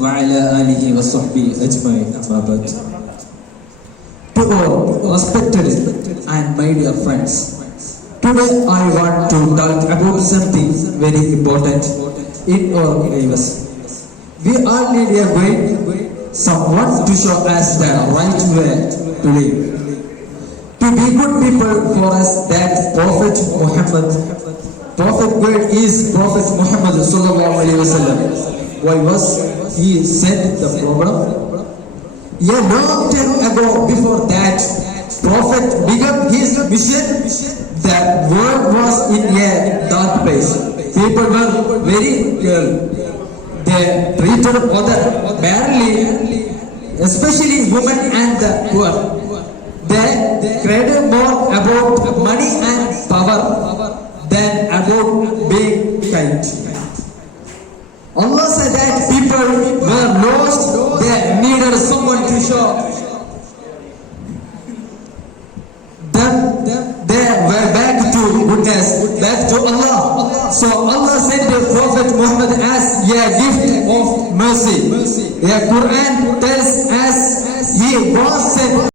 وعلى آله وصحبه أجمعين أما بعد. To all respected and my dear friends, today I want to talk about something very important in our lives. We all need a guide, someone to show us the right way to live. To be good people for us, that Prophet guide is Prophet Muhammad sallallahu alaihi wasallam. Why was he sent the problem? A long time ago, before that, Prophet began his mission. The world was in a dark place. People were very ill. They treated others badly, especially women and the poor. They cared more about money and power than about being kind. Allah said that people were lost, they needed someone to show them. They were back to goodness, back to Allah. So Allah sent the Prophet Muhammad as a gift of mercy. The Quran tells us he was sent